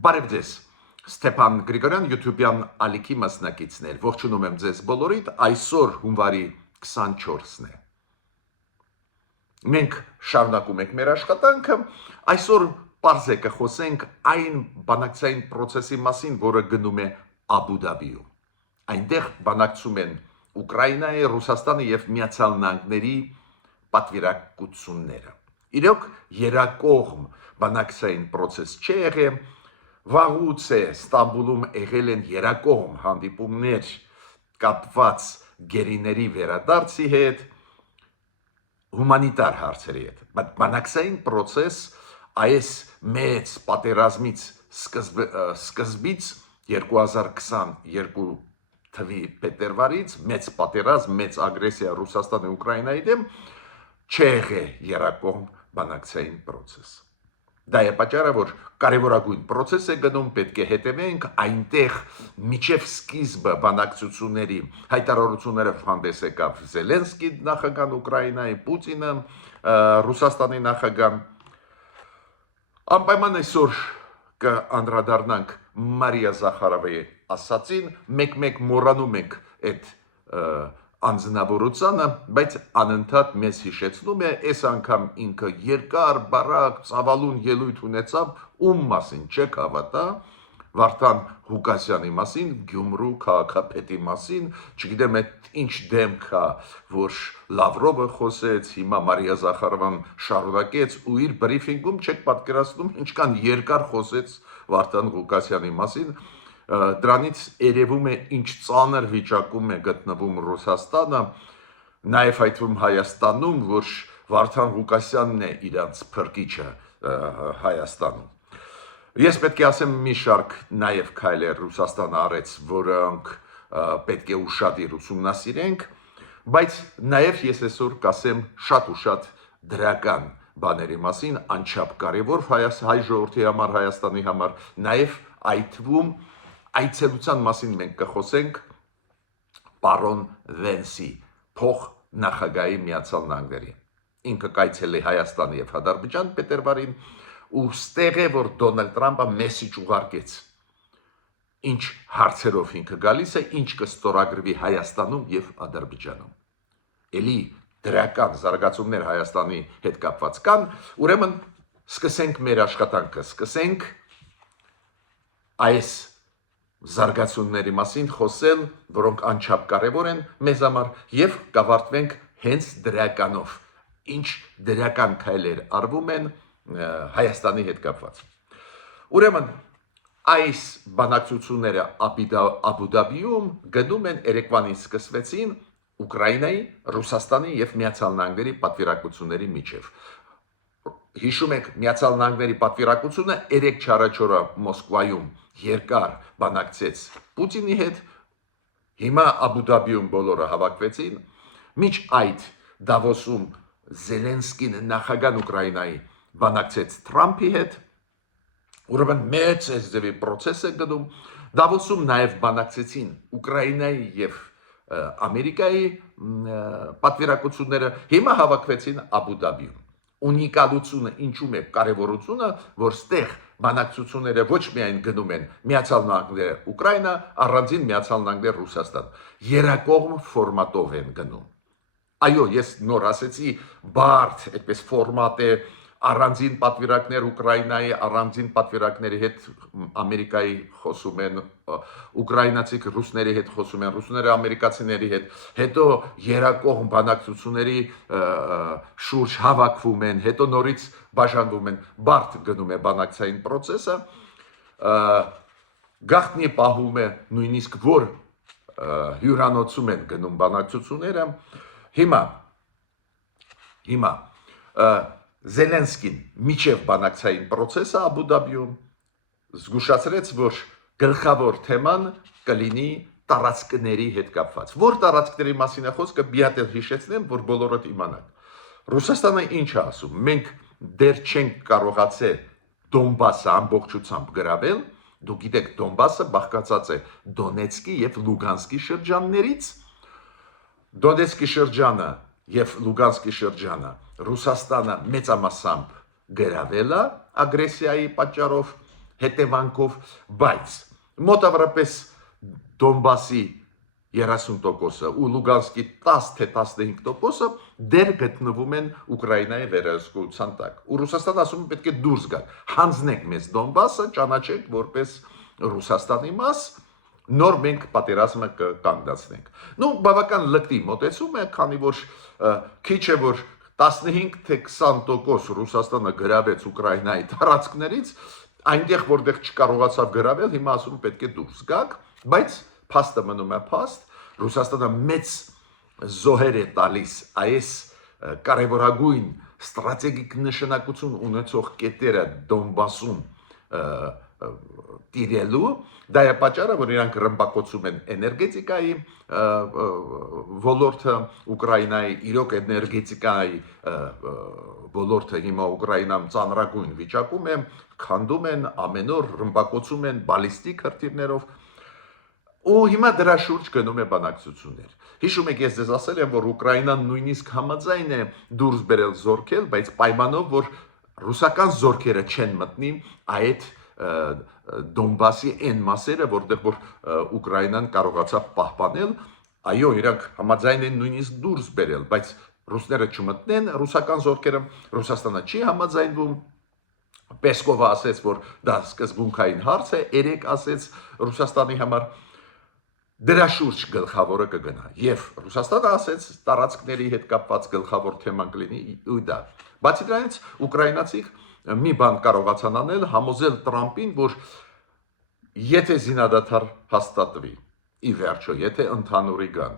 Բարև ձեզ, Ստեփան Գրիգորյան, YouTube-յան ալիքի մասնակիցներ, ողջունում եմ ձեզ բոլորիդ, այսօր հունվարի 24-ն է։ Մենք շարունակում ենք մեր աշխատանքը, այսօր պարզ է կխոսենք այն բանակցային process-ի մասին, որը գնում է Աբու Դաբիում։ Այնտեղ բանակցում են Ուկրաինայի, Ռուսաստանի եւ Միացյալ Նահանգների պատվիրակությունները։ Իրոք երկկողմ բանակցային process չի եղել, վաղուց է Ստամբուլում եղել են երկկողմ հանդիպումներ կապված գերիների վերադարձի հետ, հումանիտար հարցերի հետ, բայց բանակցային process այս մեծ պատերազմից սկզբից 2022 թվականի փետրվարից մեծ պատերազմ, մեծ ագրեսիա Ռուսաստանի Ուկրաինայի դեմ չի եղել երկկողմ բանակցային process։ Դա է պատճառը, որ կարևորագույն process է գնում, պետք է հետևենք այնտեղ միջև սկիզբը բանակցությունների հայտարարություններով հանդես եկավ Զելենսկի նախագահան Ուկրաինայի, Պուտինը, Ռուսաստանի նախագահան։ Անպայման այսօր կանդրադառնանք Մարիա Զախարովի ասացին, մեկ մոռանում ենք այդ անձնավորությունը, բայց անընդհատ մեզ հիշեցնում է, այս անգամ ինքը երկար, բարակ, ծավալուն ելույթ ունեցավ, ում մասին չեք հավատա, Վարդան Ղուկասյանի մասին, Գյումրու քաղաքապետի մասին, չգիտեմ այդ ինչ դեմք է, որ Լավրովը խոսեց, հիմա Մարիա Զախարովան շարունակեց ու իր բրիֆինգում չեք պատկերացնում ինչքան երկար խոսեց Վարդան Ղուկասյանի մասին, դրանից երևում է ինչ ծանր վիճակում է գտնվում Ռուսաստանը, նաև այդվում Հայաստանում, որ Վարդան Ղուկասյանն է իրանց փրկիչը Հայաստանում։ Ես պետք է ասեմ մի շարք նաև քայլեր Ռուսաստանը արեց, որոնք պետք է ուշադիր ուսումնասիրենք, բայց նաև ես այսօր կասեմ շատ ու շատ դրական բաների մասին, անչափ կարևոր հայ ժողովրդի համար, Հայաստանի համար, նաև այդ թվում այցելության մասին մենք կխոսենք պարոն Վենսի, փոխնախագահի Միացյալ Նահանգների։ Ինքը կայցելի Հայաստան եւ Ադրբեջան փետրվարին ու ստեղ է, որ Դոնալդ Թրամփը մեսիջ ուղարկեց։ Ինչ հարցերով ինքը գալիս է, ինչ կստորագրվի Հայաստանում եւ Ադրբեջանում։ Էլի դրական զարգացումներ Հայաստանի հետ կապված կան, ուրեմն սկսենք մեր աշխատանքը, սկսենք այս զարգացումների մասին խոսել, որոնք անչափ կարևոր են մեզ համար եւ կավարտվենք հենց դրականով, ինչ դրական քայլեր արվում են Հայաստանի հետ կապված։ Ուրեմն այս բանակցությունները Աբու Դաբիում գնում են երեկվանին սկսվեցին Ուկրաինայի, Ռուսաստանի եւ Միացյալ Նահանգների պատվիրակությունների միջև։ Հիշում եք, Միացյալ Նահանգների պատվիրակությունը 3-4 Մոսկվայում երկար բանակցեց Պուտինի հետ, հիմա Աբու Դաբիում բոլորը հավաքվեցին, միջ այդ Դավոսում Զելենսկին նախագահ Ուկրաինայի բանակցեց Թրամփի հետ, ուրեմն մեծ էսդեվի process է գնում, Դավոսում նաև բանակցեցին Ուկրաինայի եւ Ամերիկայի պատվիրակությունները, հիմա հավաքվեցին Աբու Դաբիում։ Ունիկալությունը ինչու՞մ է կարևորությունը, որ ստեղ բանակցությունները ոչ միայն գնում են Միացյալ Նահանգները Ուկրաինա, առանձին Միացյալ Նահանգներ Ռուսաստան, երկկողմ ֆորմատով են գնում։ Այո, ես նոր ասեցի, բարդ այդպես ֆորմատ է, առանձին պատվիրակներ Ուկրաինայի, առանձին պատվիրակների հետ Ամերիկայի խոսում են, ուկրաինացիք ռուսների հետ խոսում են, ռուսները ամերիկացիների հետ, հետո երկկողմ բանակցությունների շուրջ հավաքվում են, հետո նորից բաժանվում են, բարդ գնում է բանակցային process-ը, գաղտնի պահում է նույնիսկ որ հյուրանոցում են գնում բանակցությունները, հիմա Զելենսկին միջև բանակցային process-ը Աբու Դաբիում զգուշացրեց, որ գլխավոր թեման կլինի տարածքների հետ կապված։ Որ տարածքների մասին է խոսքը, մի հատ հիշեցնեմ, որ բոլորդ իմանաք։ Ռուսաստանը ինչ է ասում, մենք դեռ չենք կարողացել Դոնբասը ամբողջությամբ գրավել, դուք գիտեք Դոնբասը բաղկացած է Դոնեցկի եւ Լուգանսկի շրջաններից, Դոնեցկի շրջանը եւ Լուգանսկի շրջանը Ռուսաստանը մեծամասամբ գրավել է ագրեսիայի պատճառով, հետևանքով, բայց մոտավորապես Դոնբասի 30%-ը ու Լուգանսկի 10 թե 15%-ը դեր գտնվում են Ուկրաինայի վերահսկողության տակ։ Ու Ռուսաստանը ասում է պետք է դուրս գալ։ Հանձնեք մեզ Դոնբասը, ճանաչեք որպես Ռուսաստանի մաս, նոր մենք պատերազմը կկանգնեցնենք։ Բավական լկտի մոտեցում է, քանի որ քիչ է որ 15 թե 20% Ռուսաստանը գրավեց Ուկրաինայի տարածքներից, այնտեղ որտեղ չկարողացավ գրավել, հիմա ասում պետք է դուրս գաք, բայց փաստը մնում է փաստ, Ռուսաստանը մեծ զոհեր է տալիս այս կարևորագույն ստրատեգիկ նշանակություն ունեցող կետերը Դոնբասում տիրելու, դա է պատճառը, որ իրանք ռմբակոծում են էներգետիկայի ոլորտը Ուկրաինայի, իրոք էներգետիկայի ոլորտը հիմա Ուկրաինայում ծանրագույն վիճակում է, քանդում են ամեն օր, ռմբակոծում են բալիստիկ հրթիռներով, ու հիմա դրա շուրջ գնում է բանակցություններ։ Հիշում եք, ես ձեզ ասել եմ, որ Ուկրաինան նույնիսկ համաձայն է դուրս բերել զորքեր, բայց պայմանով, որ ռուսական զորքերը չեն մտնի այդ Դոնբասի այն մասերը, որտեղ որ Ուկրաինան կարողացավ պահպանել, այո, իրանք համաձայն են նույնիսկ դուրս բերել, բայց ռուսները չմտնեն, ռուսական զորքերը, Ռուսաստանը չի համաձայնվում, Պեսկովը ասեց, որ դա սկզբունքային հարց է, երեք ասեց Ռուսաստանի համար, դրա շուրջ գլխավորը կգնա, եւ Ռուսաստանը ասեց տարածքների հետ կապված գլխավոր թեման կլինի ու դա։ Բացի դրանից ուկրաինացիք մի բան կարողացան անել, համոզել Տրամպին, որ եթե զինադադար հաստատվի, ի վերջո, եթե ընդհանուրի գան,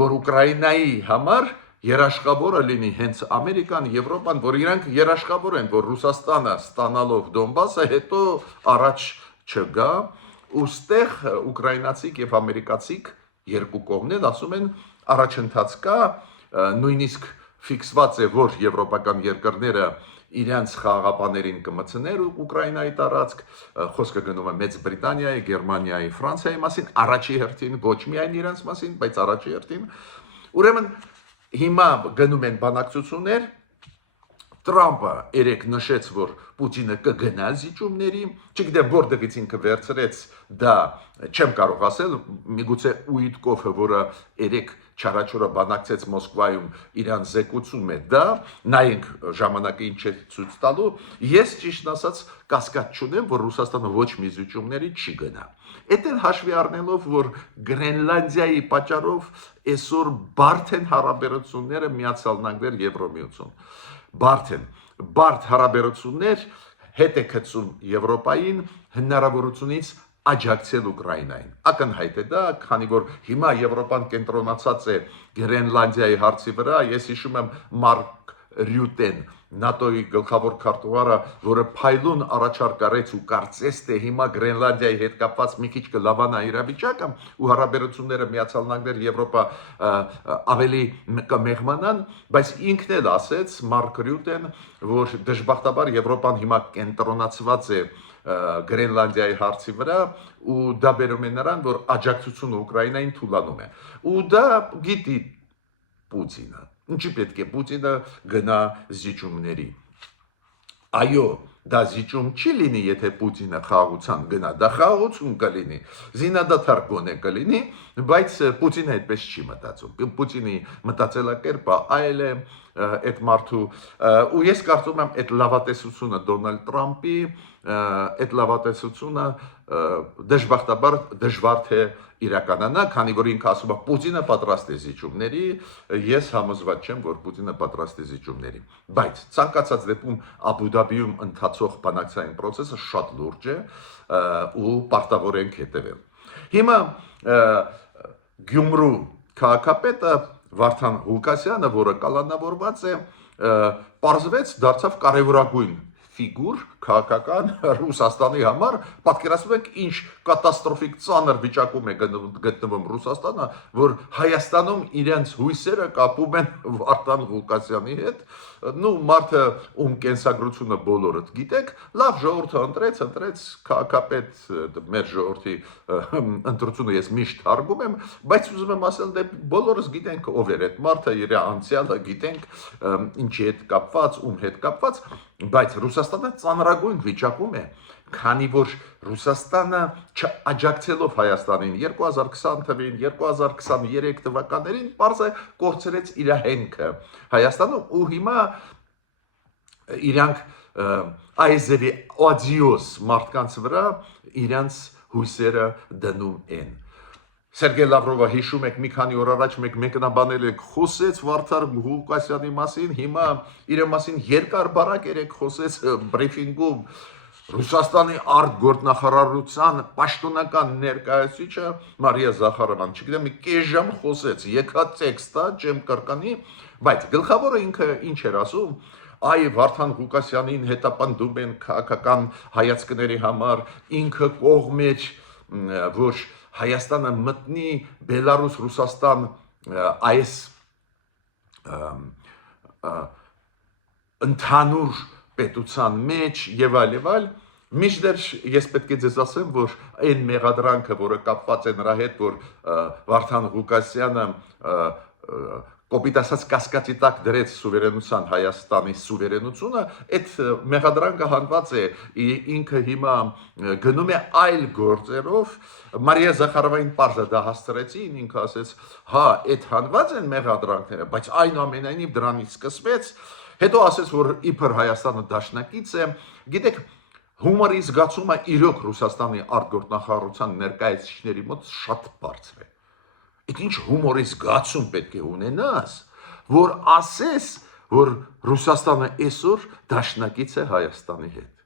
որ Ուկրաինայի համար երաշխավորը լինի հենց Ամերիկան, Եվրոպան, որ իրանք երաշխավոր են, որ Ռուսաստանը ստանալով Դոնբասը հետո առաջ չգա, ուստեղ ուկրաինացիք եւ ամերիկացիք երկու կողմն ասում են առաջընթաց կա, նույնիսկ ֆիքսված է, որ եվրոպական երկրները իրենց խաղաղապաներին կմցներ Ուկրաինայի տարածք, խոսքը գնում է Մեծ Բրիտանիայի, Գերմանիայի, Ֆրանսիայի մասին, առաջի հերթին, ոչ միայն իրենց մասին, բայց առաջի հերթին։ Ուրեմն հիմա գնում են բանակցություններ, Տրամպը երեք նշեց, որ Պուտինը կգնա զիջումների, չգիտեմ որտեղից ինքը վերցրեց, դա չեմ կարող ասել, միգուցե Ուիտկոֆը, որը երեք չարաչորը բանակցեց Մոսկվայում, իրան զեկուցում է դա, նայենք ժամանակը ինչ է ցույց տալու, ես ճիշտ ասած կասկած չունեմ, որ Ռուսաստանը ոչ մի զիջումների չի գնա։ Էդ էլ հաշվի առնելով, որ Գրենլանդիայի պատճառով այսօր բարդ են հարաբերությունները Միացյալ Նահանգներ Եվրոմիություն։ Բարդ հարաբերություններ հետ է գցում Եվրոպային հնարավորությունից աջակցել Ուկրաինային։ Ակնհայտ է դա, քանի որ հիմա Եվրոպան կենտրոնացած է Գրենլանդիայի հարցի վրա, ես հիշում եմ Մարկ Ռյուտեն, ՆԱՏՕ-ի գլխավոր քարտուղարը, որը փայլուն առաջարկ արեց ու կարծես թե հիմա Գրենլանդիայի հետ կապված մի քիչ կլավանա իրավիճակը ու հարաբերությունները Միացյալ Նահանգներ Եվրոպա ավելի կմեղմանան, բայց ինքն էլ ասեց Մարկ Ռյուտեն, որ դժբախտաբար Եվրոպան հիմա կենտրոնացված է Գրենլանդիայի հարցի վրա ու դա բերում է նրան, որ աջակցությունը Ուկրաինային թուլանում է։ Ու դա գիտի Պուտինը։ Ինչի պետք է Պուտինը գնա զիջումների։ Այո, դա զիջում չի լինի, եթե Պուտինը խաղաղության գնա, դա խաղաղություն կլինի, զինադադար գոնե կլինի, բայց Պուտինը այդպես չի մտածում։ Պուտինի մտածելակերպը այլ է այդ մարդու, ու ես կարծում եմ այդ լավատեսությունը Դոնալդ Տրամպի, այդ լավատեսությունը դժբախտաբար դժվար թե իրականանա, քանի որ ինքը ասում է Պուտինը պատրաստ է զիջումների, ես համոզված չեմ, որ Պուտինը պատրաստ է զիջումների, բայց ցանկացած դեպքում Աբու Դաբիում ընթացող բանակցային process-ը շատ լուրջ է ու պարտավոր ենք հետևել։ Հիմա Գյումրու քաղաքապետը Վարդան Ղուկասյանը, որը կալանավորված է, պարզվեց դարձավ կարևորագույն ֆիգուր քաղաքական Ռուսաստանի համար, պատկերացնում եք ինչ կատաստրոֆիկ ծանր վիճակում է գտնվում Ռուսաստանը, որ Հայաստանում իրենց հույսերը կապում են Վարդան Ղուկասյանի հետ, մարդը ում կենսագրությունը բոլորդ գիտեք, լավ ժողովուրդը ընտրեց քաղաքապետ, մեր ժողովրդի ընտրությունը ես միշտ հարգում եմ, բայց ուզում եմ ասել, դե բոլորս գիտենք ով էր այդ մարդը, իր անցյալը գիտենք, ինչի հետ կապված, ում հետ կապված, Բայց Ռուսաստանը ծանրագույն վիճակում է, քանի որ Ռուսաստանը չաջակցելով Հայաստանին 2020 թվին, 2023 թվականներին պարզ է կորցրեց իր հենքը Հայաստանում ու հիմա իրանք այզերի օդիոս մարդկանց վրա իրանց հույսերը դնում են։ Սերգեյ Լավրովը հիշում եք մի քանի օր առաջ մեկ մեկնաբանել եք խոսեց Վարդան Ղուկասյանի մասին, հիմա իր մասին երկար բարակ երեք խոսեց բրիֆինգում Ռուսաստանի արտգործնախարարության պաշտոնական ներկայացուցիչը Մարիա Զախարովան, չգիտեմ, մի կես ժամ խոսեց, եկա տեքստա, չեմ կրկնի, բայց գլխավորը ինքը ինչ էր ասում, այ Վարդան Ղուկասյանին հետապնդում են քաղաքական հայացքների համար, ինքը կողմեր, որ Հայաստանը մտնի Բելարուս-Ռուսաստան այս ընդհանուր պետության մեջ եւ այլ, միշտ ես պետք է ձեզ ասեմ, որ այն մեղադրանքը, որը կապված է նրա հետ, որ Վարդան Ղուկասյանը կոպիտ ասած կասկածի տակ դրեց սուվերենության Հայաստանի սուվերենությունը, այդ մեղադրանքը հանված է, ինքը հիմա գնում է այլ գործերով, Մարիա Զախարովային պարզը դա հասցրեցին, ինքը ասեց, հա, այդ հանված են մեղադրանքները, բայց այնուամենայնիվ դրանից սկսվեց, հետո ասեց, որ իբր Հայաստանը դաշնակից է, գիտեք, հումորի զգացումը իրոք Ռուսաստանի արտգործնախարարության ներկայացուցիչների մոտ շատ բարձր է։ Այդ ինչ հումորի զգացում պետք է ունենաս, որ ասես, որ Ռուսաստանը այսօր դաշնակից է Հայաստանի հետ։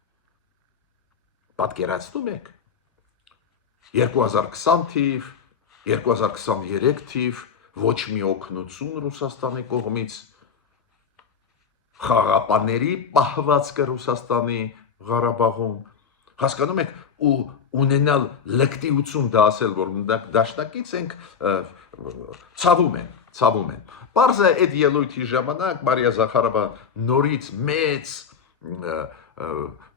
Պատկերացնում եք 2020 թիվ, 2023 թիվ, ոչ մի օգնություն Ռուսաստանի կողմից, խաղապաների պահվածքը Ռուսաստանի Ղարաբաղում, հասկանում եք, ու ունենալ լկտիություն դա ասել, որ դաշնակից ենք, ցավում են։ Պարզ է այդ ելույթի ժամանակ Մարիա Զախարովը նորից մեծ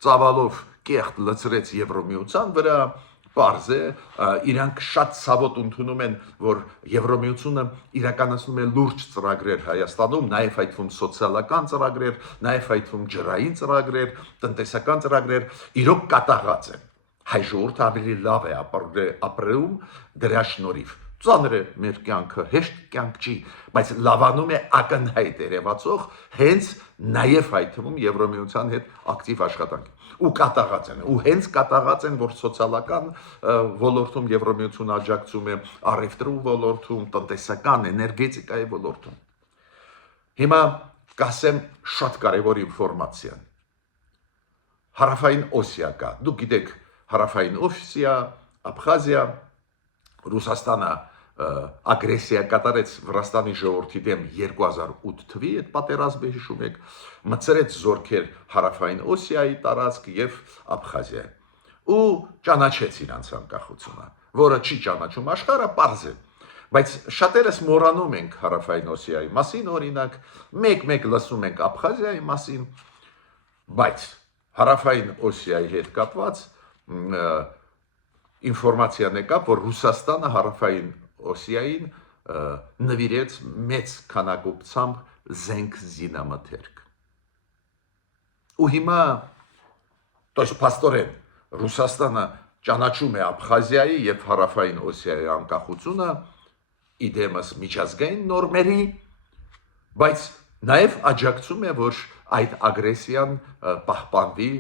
ծավալով կեղտ լցրեց Եվրոմիության վրա, պարզ է, իրանք շատ ցավոտ ընդունում են, որ Եվրոմիությունը իրականացնում է լուրջ ծրագրեր Հայաստանում, նաև այդ թվում սոցիալական ծրագրեր, նաև այդ թվում ջրային ծրագրեր, տնտեսական ծրագրեր, իրոք կատաղած են։ Հայ ժողովուրդը ավելի լավ է ապրում դրա շնորհիվ։ Ծանր է մեր կյանքը, հեշտ կյանք չի, բայց լավանում է ակնհայտ երևացող հենց նաև այդ թվում Եվրոմիության հետ ակտիվ աշխատանք։ Ու կատաղած են, ու հենց կատաղած են, որ սոցիալական ոլորտում Եվրոմիությունը աջակցում է, առևտրու ոլորտում, տնտեսական, էներգետիկայի ոլորտում։ Հիմա կասեմ շատ կարևոր ինֆորմացիա։ Հարավային Օսիա կա, դուք գիտեք, Հարավային Օսիա, Աբխազիա, Ռուսաստանը ագրեսիա կատարեց Վրաստանի ժողովրդի դեմ 2008 թվի այդ պատերազմը հիշում եք, մտցրեց զորքեր Հարավային Օսիայի տարածք եւ Աբխազիա ու ճանաչեց իրանց անկախությունը, որը չի ճանաչում աշխարհը, պարզ է, բայց շատերս մոռանում ենք Հարավային Օսիայի մասին, օրինակ, մեկ լսում ենք Աբխազիայի մասին, բայց Հարավային Օսիայի հետ կապված ինֆորմացիան եկա, որ Ռուսաստանը Հարավային Օսիային նվիրեց մեծ քանակությամբ զենք զինամթերք։ Ու հիմա փաստորեն Ռուսաստանը ճանաչում է Աբխազիայի եւ Հարավային Օսիայի անկախությունը իդեմս միջազգային նորմերի, բայց նաև աջակցում է, որ այդ ագրեսիան պահպանվի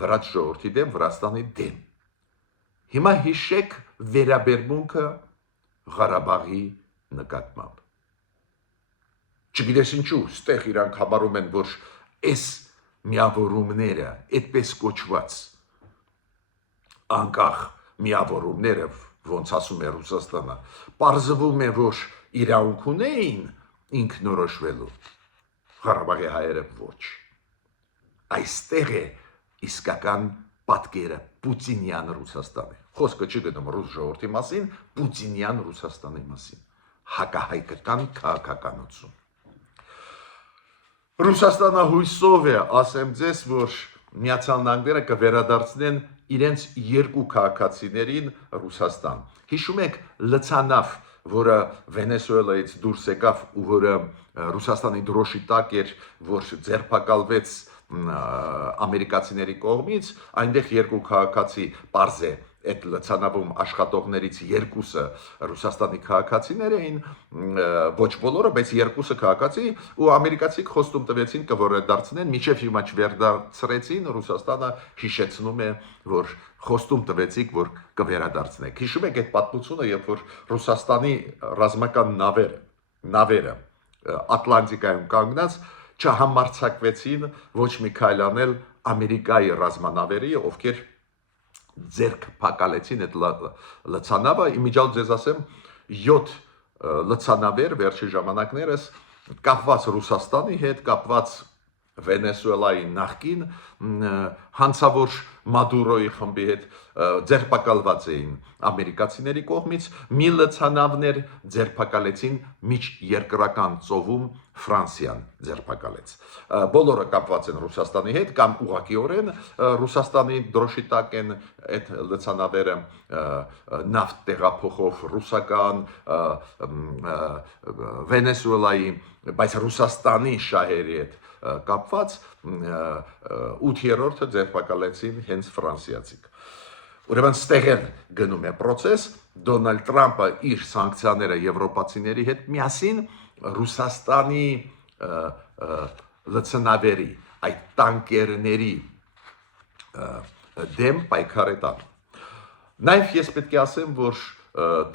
վրաց ժողովրդի դեմ, Վրաստանի դեմ։ Հիմա հիշեք վերաբերմունքը Ղարաբաղի նկատմամբ։ Չգիտես ինչու, ստեղ իրանք համարում են, որ այս միավորումները, այդպես կոչված անկախ միավորումները, ոնց ասում է Ռուսաստանը, պարզվում է, որ իրավունք ունեին ինքնորոշվելու, Ղարաբաղի հայերը ոչ։ Այստեղ է իսկական պատկերը Պուտինյան Ռուսաստանի։ Խոսքը չի գնում ռուս ժողովրդի մասին, Պուտինյան Ռուսաստանի մասին։ Հակահայկական քաղաքականություն։ Ռուսաստանը հույսով է, ասեմ ձեզ, որ Միացյալ Նահանգները կվերադարձնեն իրենց երկու քաղաքացիներին Ռուսաստան։ Հիշում եք լցանավ, որը Վենեսուելայից դուրս եկավ ու որը Ռուսաստանի դրոշի տակ էր, որ ձերբակալվեց ամերիկացիների կողմից, այնտեղ երկու քաղաքացի պարզ է այդ լցանավում աշխատողներից երկուսը Ռուսաստանի քաղաքացիներ էին, ոչ բոլորը, բայց երկուսը քաղաքացի ու ամերիկացիք խոստում տվեցին կվերադարձնեն, մինչև հիմա չվերադարձրեցին, Ռուսաստանը հիշեցնում է, որ խոստում տվեցիք, որ կվերադարձնեք։ Հիշում եք այդ պատմությունը, երբ որ Ռուսաստանի ռազմական նավերը Ատլանտիկայում կանգնած չհամարձակվեցին ոչ մի քայլ անել Ամերիկայի ռազմանավերի, ովքեր ձերք փակալեցին այդ լցանավը, իմիջիալ ձեզ ասեմ 7 լցանավեր վերջի ժամանակներս կապված Ռուսաստանի հետ, կապված Վենեսուելայի նախկին հանցավոր Մադուրոյի խմբի հետ ձերբակալված էին ամերիկացիների կողմից, մի լցանավներ ձերբակալեցին միջերկրական ծովում Ֆրանսիան ձերբակալեց։ Բոլորը կապված են Ռուսաստանի հետ կամ ուղղակիորեն Ռուսաստանի դրոշի տակ են այդ լցանավերը նավթ տեղափոխող ռուսական Վենեսուելայի, բայց Ռուսաստանի շահերի հետ կապված 8-րդը ձերբակալեցին հենց ֆրանսիացիք։ Ուրեմն ստեղ էլ գնում է process, Դոնալդ Տրամպը իր սանկցիաները եվրոպացիների հետ միասին Ռուսաստանի լցանավերի, այդ տանկերների դեմ պայքար է տանում։ Նաև ես պետք է ասեմ, որ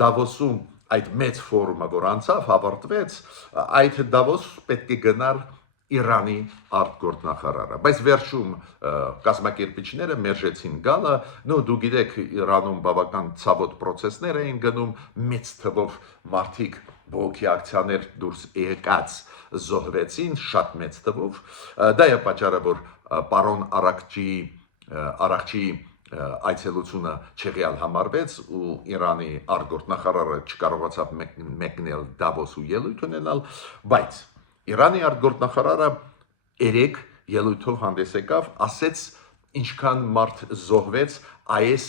Դավոսում այդ մեծ ֆորումը, որ անցավ, հավարտվեց, այդ Դավոս պետք է գնար Իրանի արտգործնախարարը, բայց վերջում կազմակերպիչները մերժեցին գալը, դու գիտեք Իրանում բավական ցավոտ process-ներ էին գնում, մեծ թվով մարդիկ բողոքի ակցիաներ դուրս եկած զոհվեցին, շատ մեծ թվով, դա է պատճառը, որ պարոն Արաքչիի այցելությունը չեղյալ համարվեց ու Իրանի արտգործնախարարը չկարողացավ մեկնել Դավոս ու ելույթ ունենալ, բայց Իրանի արտգործնախարարը 3 ելույթով հանդես եկավ, ասեց ինչքան մարդ զոհվեց այս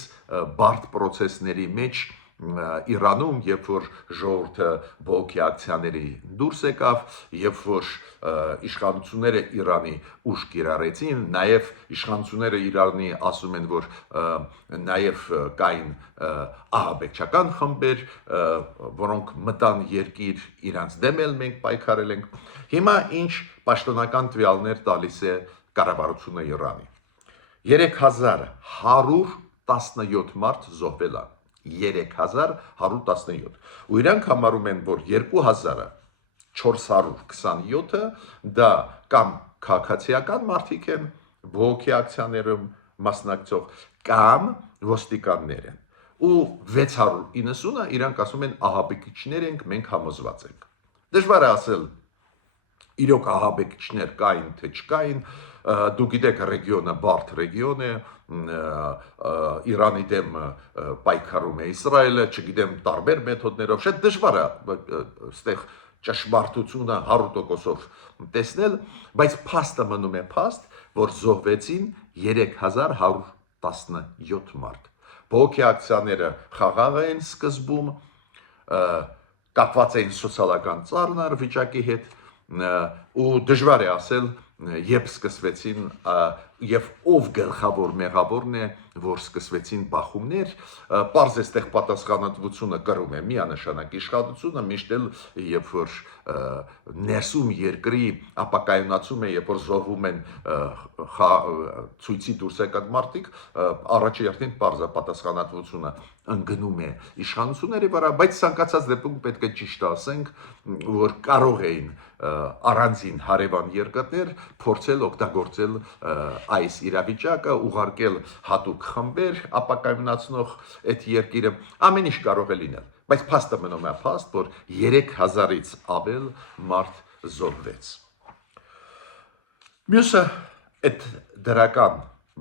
բարդ process-ների մեջ Իրանում, երբ որ ժողովուրդը բողոքի ակցիաների դուրս եկավ, երբ որ իշխանությունները Իրանի ուժ կիրառեցին, նաև իշխանությունները Իրանի ասում են, որ նաև կային ահաբեկչական խմբեր, որոնք մտան երկիր, իրանց դեմ էլ մենք պայքարել ենք։ Հիմա ինչ պաշտոնական տվյալներ տալիս է կառավարությունը Իրանի։ 3117 մարդ զոհվել է, 3117, ու իրանք համարում են, որ 2427-ը դա կամ քաղաքացիական մարդիկ են, բողոքի ակցիաներում մասնակցող, կամ ոստիկաններ են, ու 690-ը իրանք ասում են ահաբեկիչներ ենք, մենք համոզված ենք։ Դժվար է ասել իրոք ահաբեկիչներ կային, թե չկային, դու գիտեք ռեգիոնը բարդ ռեգիոն է, Իրանի դեմ պայքարում է Իսրայելը, չգիտեմ տարբեր մեթոդներով, շատ դժվար է այստեղ ճշմարտությունը 100%-ով տեսնել, բայց փաստը մնում է փաստ, որ զոհվեցին 3117 մարդ։ Բողոքի ակցիաները խաղաղ էին սկզբում, կապված էին սոցիալական ծառնար վիճակի հետ, ու դժվար է ասել, երբ սկսվեցին եւ ով գլխավոր մեղավորն է, որ սկսվեցին բախումներ, պարզ է ստեղ պատասխանատվությունը կրում է միանշանակ իշխանությունը, միշտ էլ երբ որ ներսում երկրի ապակայունացում է, երբ որ զոհվում են ցույցի դուրս եկած մարդիկ, առաջերտին պարզ է պատասխանատվությունը ընկնում է իշխանությունների վրա, բայց ցանկացած դեպքում պետք է ճիշտ ասենք, որ կարող էին առանձին հարևան երկրներ փորձել օգտագործել այս իրավիճակը, ուղարկել հատուկ խմբեր ապակայունացնող այդ երկիրը, ամեն ինչ կարող է լինել, բայց փաստը մնում է փաստ, որ 3000-ից ավել մարդ զոհվեց։ Մյուսը այդ դրական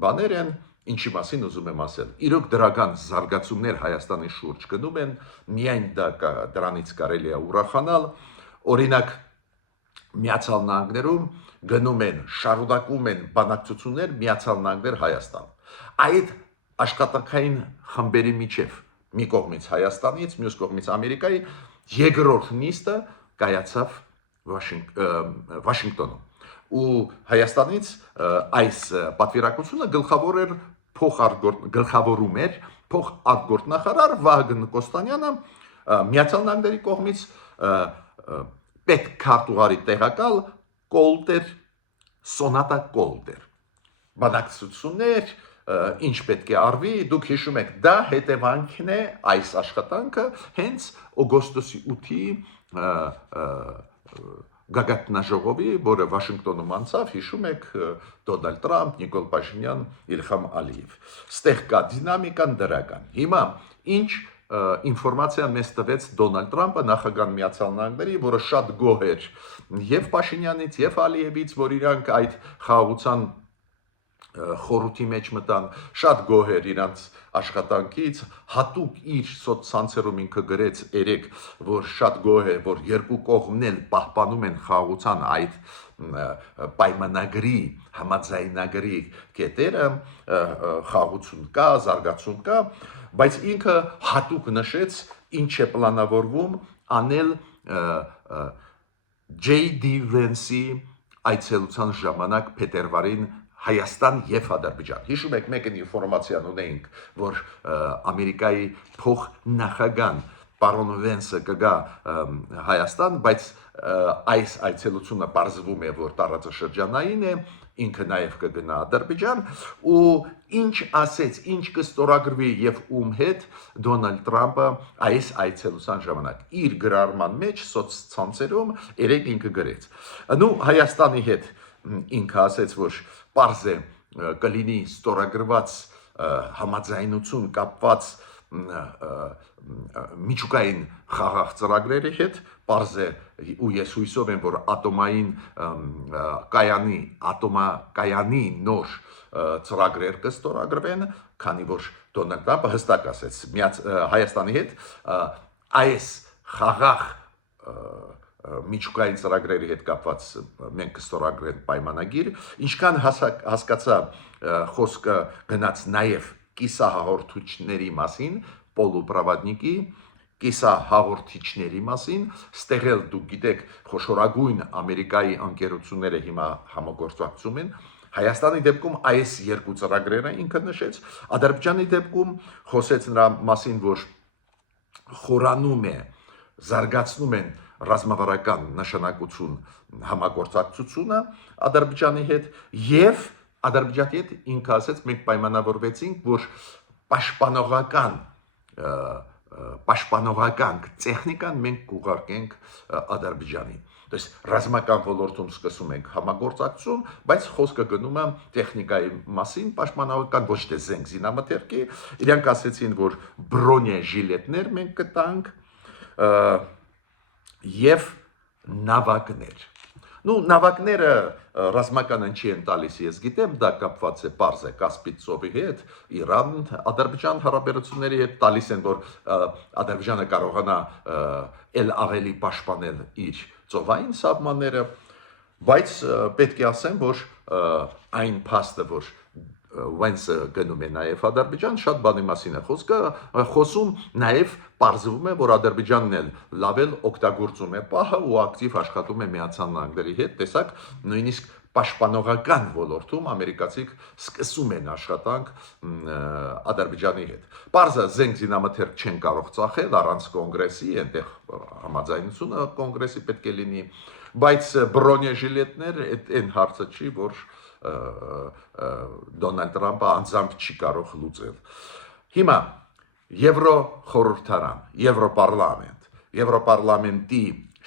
բաներ են, ինչի մասին ուզում եմ ասել։ Իրոք դրական զարգացումներ Հայաստանի շուրջ գնում են, միայն դրանից կարելի է ուրախանալ, օրինակ Միացյալ Նահանգներում գնում են, շարունակում են բանակցություններ Միացյալ Նահանգներ Հայաստան։ Այդ աշխատանքային խմբերի միջև մի կողմից Հայաստանից, մյուս կողմից Ամերիկայի երկրորդ նիստը կայացավ Վաշինգտոնում։ ու Հայաստանից այս պատվիրակությունը գլխավորում էր փոխարտգործնախարար Վահագն Կոստանյանը Միացյալ Նահանգների կողմից պետ քարտուղարի տեղակալ Կոլտեր Սոնատա Կոլտեր բանակցություններ ինչ պետք է արվի, դուք հիշում եք, դա հետևանքն է այս աշխատանքը հենց օգոստոսի 8-ի գագաթնաժողովի, որը Վաշինգտոնում անցավ, հիշում եք, Դոնալդ Տրամփ, Նիկոլ Փաշինյան, Իլհամ Ալիև։ Ստեղ կա դինամիկան դրական։ Հիմա ինչ ինֆորմացիա մեզ տվեց Դոնալդ Տրամփը, նախագահ Միացյալ Նահանգների, որը շատ գոհ էր եւ Փաշինյանից, եւ Ալիևից, որ իրանք այդ խաղաղության խորհրդի մեջ մտան, շատ գոհ էր իրանց աշխատանքից, հատուկ իր սոցցանցերում ինքը գրեց երեք, որ շատ գոհ է, որ երկու կողմն էլ պահպանում են խաղաղության այդ պայմանագրի, համաձայնագրի կետերը, խաղաղություն կա, զարգացում կա, բայց ինքը հատուկ նշեց, ինչ է պլանավորվում անել J.D. Vance-ի այցելության ժամանակ փետրվարին Հայաստան եւ Ադրբեջան։ Հիշում եք, մեկն ինֆորմացիան ունեինք, որ Ամերիկայի փոխնախագահ պարոն Վենսը կգա Հայաստան, բայց այս այցելությունը պարզվում է, որ տարածաշրջանային է, ինքը նաև կգնա Ադրբեջան, ու ինչ ասեց, ինչ կստորագրվի եւ ում հետ Դոնալդ Տրամփը այս այցելության ժամանակ իր գրառման մեջ սոցցանցերում երեք ինքը գրեց։ Նու Հայաստանի հետ ինքը ասեց, որ պարզ է կլինի ստորագրված համաձայնություն կապված միջուկային խաղաղ ծրագրերի հետ, պարզ է ու ես հույսով եմ, որ ատոմակայանի նոր ծրագրեր կստորագրվեն, քանի որ Դոնալդ Տրամփը հստակ ասեց Հայաստանի հետ այս խաղաղ միջուկային ծրագրերի հետ կապված մենք կստորագրենք պայմանագիր, ինչքան հասկացա խոսքը գնաց նաև կիսահաղորդիչների մասին, պոլուպրավադնիկի կիսահաղորդիչների մասին, ստեղել դուք գիտեք խոշորագույն Ամերիկայի ընկերությունները հիմա համագործակցում են, Հայաստանի դեպքում այս երկու ծրագրերը ինքը նշեց, Ադրբեջանի դեպքում խոսեց նրա մասին, որ խորանում է, զարգացնում են ռազմավարական նշանակություն համագործակցությունը Ադրբեջանի հետ եւ Ադրբեջանի հետ ինքը ասեց մենք պայմանավորվեցինք, որ պաշտպանողական տեխնիկան մենք կուղարկենք Ադրբեջանին։ Դες ռազմական ոլորտում սկսում ենք համագործակցություն, բայց խոսքը գնում է տեխնիկայի մասին, պաշտպանողական ոչ թե զենք զինամթերքի, իրանք ասեցին, որ բրոնե ժիլետներ մենք կտանք եւ նավակներ։ Նավակները ռազմական ինչի են տալիս, ես գիտեմ, դա կապված է պարզ է Կասպից ծովի հետ, Իրան, Ադրբեջան հարաբերությունների հետ տալիս են, որ Ադրբեջանը կարողանա էլ ավելի պաշտպանել իր ծովային սահմանները, բայց պետք է ասեմ, որ այն փաստը, որ Վենսը գնում է նաև Ադրբեջան, շատ բանի մասին է խոսքը, խոսում նաև պարզվում է, որ Ադրբեջանն էլ լավ էլ օգտագործում է պահը ու ակտիվ աշխատում է Միացյալ Նահանգների հետ, տեսակ նույնիսկ պաշտպանողական ոլորտում ամերիկացիք սկսում են աշխատանք Ադրբեջանի հետ։ Պարզը զենք զինամթերք չեն կարող ծախել առանց կոնգրեսի, այնտեղ համաձայնությունը կոնգրեսի պետք է լինի, բայց բրոնեժիլետներ այն հարցը չի, որ Դոնալդ Տրամփը անձամբ չի կարող լուծել։ Հիմա Եվրոխորհրդարան, Եվրոպարլամենտի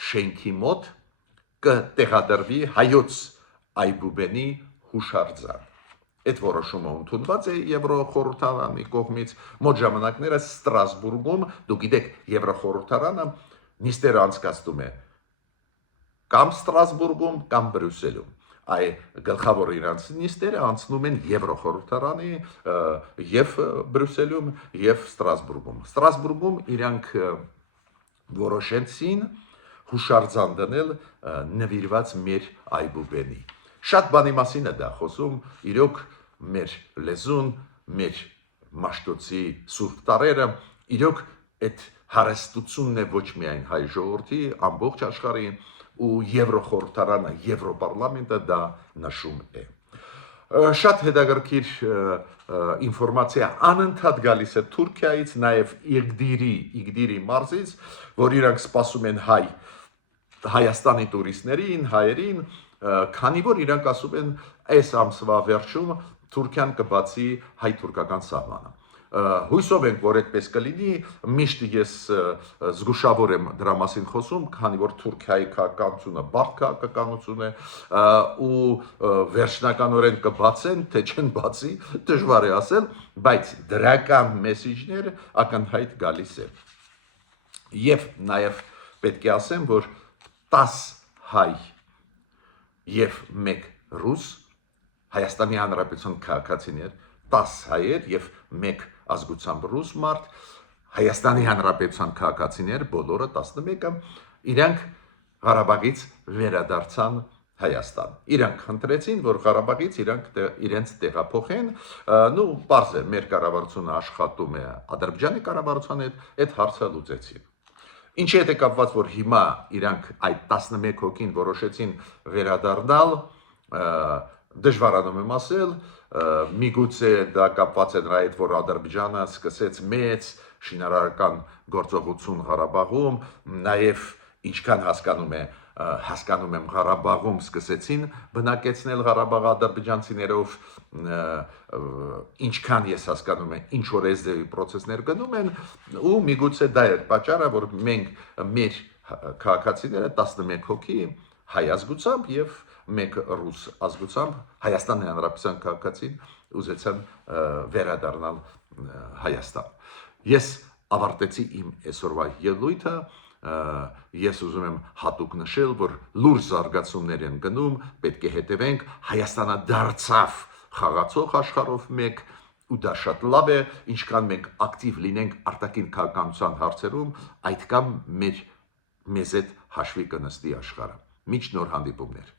շենքի մոտ կտեղադրվի հայոց այբուբենի հուշարձան։ Այդ որոշումը ընդունված է Եվրոխորհրդարանի կողմից, մոտ ժամանակները Ստրասբուրգում, դուք գիտեք, Եվրոխորհրդարանը նիստերը անցկացնում է կամ Ստրասբուրգում, կամ Բրյուսելում։ Այ գլխավոր իրանց նիստերը անցնում են Եվրոխորհրդարանի եւ Բրյուսելում եւ Ստրասբուրգում։ Ստրասբուրգում իրանք որոշեցին հուշարձան դնել նվիրված մեր այբուբենի։ Շատ բանի մասին է դա խոսում, իրոք մեր լեզուն, մեր մաշտոցի սուրբ տարերը, իրոք այդ հարստությունն է ոչ միայն հայ ժողովրդի, ամբողջ աշխարհի, ու Եվրոխորհրդարանը, Եվրոպարլամենտը դա նշում է։ Շատ հետաքրքիր ինֆորմացիա անընդհատ գալիս է Թուրքիայից, նաև Իգդիրի մարզից, որ իրանք սպասում են Հայաստանի տուրիստներին, հայերին, քանի որ իրանք ասում են այս ամսվա վերջում Թուրքիան կբացի հայ-թուրքական սահմանը։ Հույսով ենք, որ այդպես կլինի, միշտ ես զգուշավոր եմ դրա մասին խոսում, քանի որ Թուրքիայի քաղաքականությունը բարդ քաղաքականություն է ու վերջնականորեն կբացեն, թե չեն բացի, դժվար է ասել, բայց դրական մեսիջներ ակնհայտ գալիս է։ Եվ նաև պետք է ասեմ, որ 10 հայ եւ 1 ռուս Հայաստանի Հանրապետության քաղաքացիներ, 10 հայեր եւ 1 ազգությամբ ռուս մարդ, Հայաստանի Հանրապետության քաղաքացիներ, բոլորը 11-ը, իրանք Ղարաբաղից վերադարձան Հայաստան։ Իրանք խնդրեցին, որ Ղարաբաղից իրենց տեղափոխեն, պարզ է, մեր կառավարությունը աշխատում է Ադրբեջանի կառավարության հետ, այդ հարցը լուծեցին։ Ինչի հետ է կապված, որ հիմա իրանք այդ 11 հոգին որոշեցին վերադառնալ, դժվարանում եմ ասել, միգուցե դա կապված է նրա հետ, որ Ադրբեջանը սկսեց մեծ շինարարական գործողություն Ղարաբաղում, նաև ինչքան հասկանում եմ Ղարաբաղում սկսեցին բնակեցնել Ղարաբաղը ադրբեջանցիներով, ինչքան ես հասկանում եմ, ինչ որ այս պրոցեսներ գնում են, ու միգուցե դա էր պատճառը, որ մենք մեր քաղաքացիները 11 հոգի հայ ազգությամբ եւ 1 ռուս ազգությամբ Հայաստանի Հանրապետության քաղաքացին ուզեցան վերադառնալ Հայաստան։ Ես ավարտեցի իմ այսօրվա ելույթը, ես ուզում եմ հատուկ նշել, որ լուրջ զարգացումներ են գնում, պետք է հետևենք, Հայաստանը դարձավ խաղացող աշխարհով մեկ, ու դա շատ լավ է, ինչքան մենք ակտիվ լինենք արտաքին քաղաքականության հարցերում, այդքան մեզ հետ հաշվի կնստի աշխարհը։ Մինչ նոր հանդիպումներ։